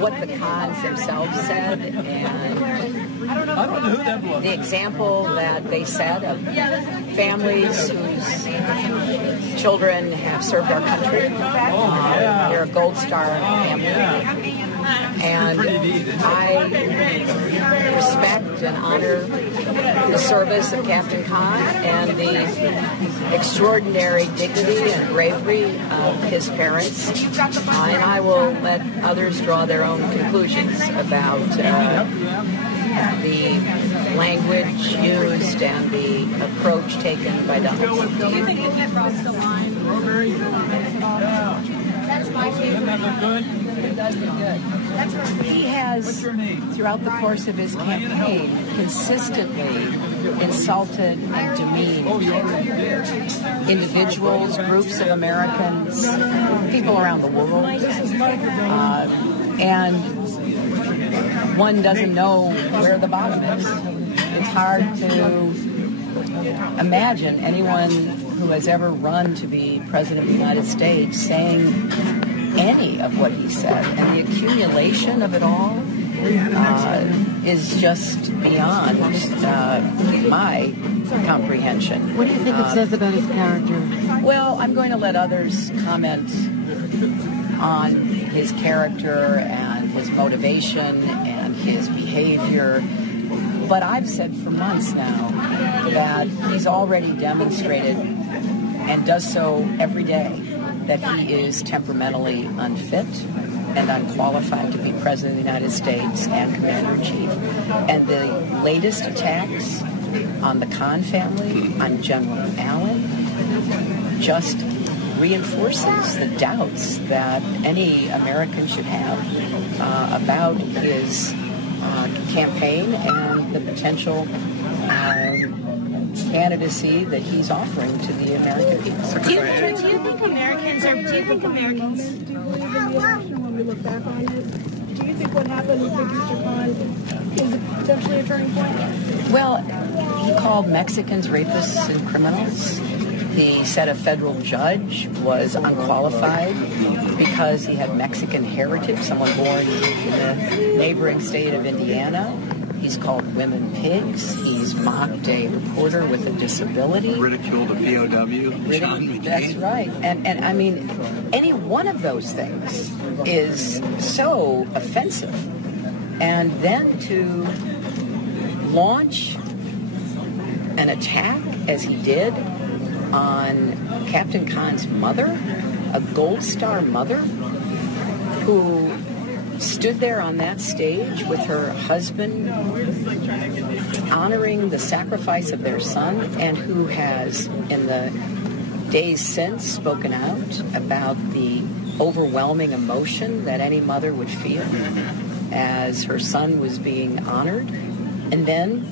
what the Kahns themselves said, and the example that they set of families whose children have served our country. They're a Gold Star family. And I respect and honor the service of Captain Kaine and the extraordinary dignity and bravery of his parents. And I will let others draw their own conclusions about the language used and the approach taken by Donald Trump. Do you think that crossed the line? That's my favorite. He has, throughout the course of his campaign, consistently insulted and demeaned individuals, groups of Americans, people around the world, and one doesn't know where the bottom is. It's hard to imagine anyone who has ever run to be President of the United States saying any of what he said, and the accumulation of it all is just beyond my comprehension. What do you think it says about his character? Well, I'm going to let others comment on his character and his motivation and his behavior. But I've said for months now that he's already demonstrated, and does so every day, that he is temperamentally unfit and unqualified to be President of the United States and Commander-in-Chief. And the latest attacks on the Kaine family, on General Allen, just reinforces the doubts that any American should have about his campaign and the potential candidacy that he's offering to the American people. Do you think Americans when we look back on it? Do you think what happened with Mr. Kaine is potentially a turning point? Well, he called Mexicans rapists and criminals. He said a federal judge was unqualified because he had Mexican heritage, someone born in the neighboring state of Indiana. He's called women pigs. He's mocked a reporter with a disability. Ridiculed a POW. John McCain. That's right. And I mean, any one of those things is so offensive. And then to launch an attack, as he did, on Captain Kaine's mother, a Gold Star mother, who stood there on that stage with her husband honoring the sacrifice of their son, and who has, in the days since, spoken out about the overwhelming emotion that any mother would feel as her son was being honored. And then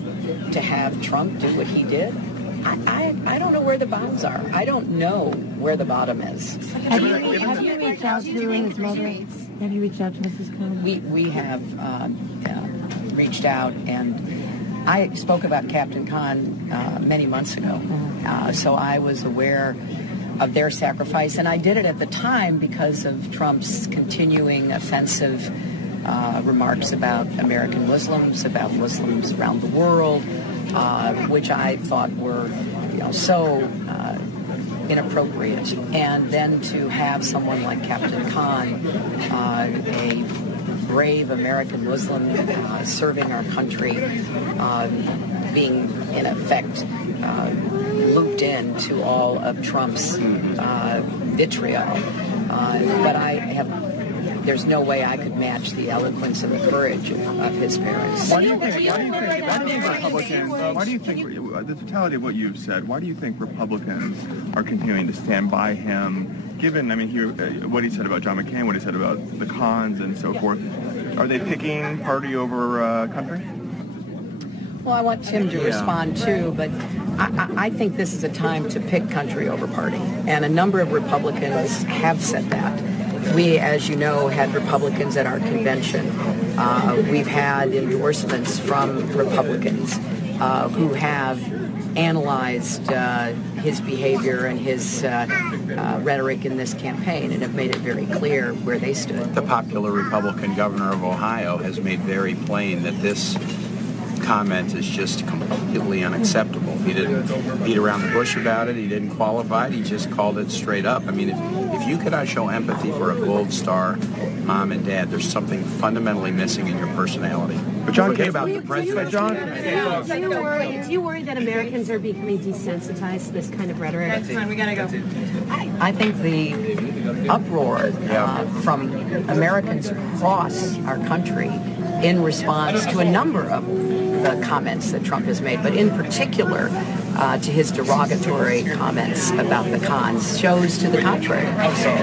to have Trump do what he did, I don't know where the bounds are. I don't know where the bottom is. Have you reached out to his mother? Have you reached out to Mrs. Kaine? We have reached out, and I spoke about Captain Kaine many months ago. So I was aware of their sacrifice, and I did it at the time because of Trump's continuing offensive remarks about American Muslims, about Muslims around the world, which I thought were, so inappropriate. And then to have someone like Captain Kaine, a brave American Muslim serving our country, being in effect looped into all of Trump's vitriol. But there's no way I could match the eloquence and the courage of his parents. Why do you think Republicans, the totality of what you've said, why do you think Republicans are continuing to stand by him, given, what he said about John McCain, what he said about the Kaines and so forth? Are they picking party over country? Well, I want Tim to respond too, but I think this is a time to pick country over party. And a number of Republicans have said that. We, as you know, had Republicans at our convention. We've had endorsements from Republicans who have analyzed his behavior and his rhetoric in this campaign, and have made it very clear where they stood. The popular Republican governor of Ohio has made very plain that this comment is just completely unacceptable. He didn't beat around the bush about it. He didn't qualify it. He just called it straight up. I mean, if you cannot show empathy for a Gold Star mom and dad, there's something fundamentally missing in your personality. But John, forget about the president. John, Do you worry that Americans are becoming desensitized to this kind of rhetoric? That's fine, we gotta go. I think the uproar from Americans across our country in response to a number of the comments that Trump has made, but in particular to his derogatory comments about the Kahns, shows to the contrary,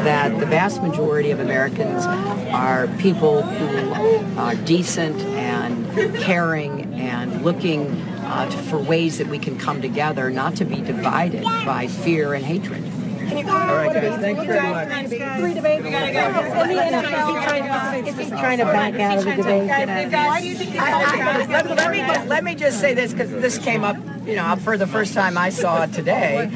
that the vast majority of Americans are people who are decent and caring and looking for ways that we can come together, not to be divided by fear and hatred. all right, guys, thank you very much. Three debates. We gotta go. Is he trying to back out of the debate? Why do you think he's Let me just say this, because this came up, for the first time I saw it today.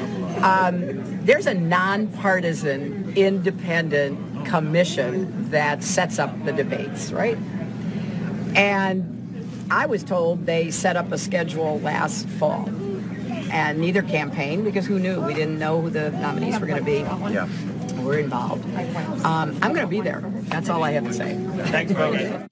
There's a nonpartisan, independent commission that sets up the debates, right? And I was told they set up a schedule last fall. And neither campaign, because who knew? We didn't know who the nominees were going to be. Yeah. We're involved. I'm going to be there. That's all I have to say. Thanks, folks.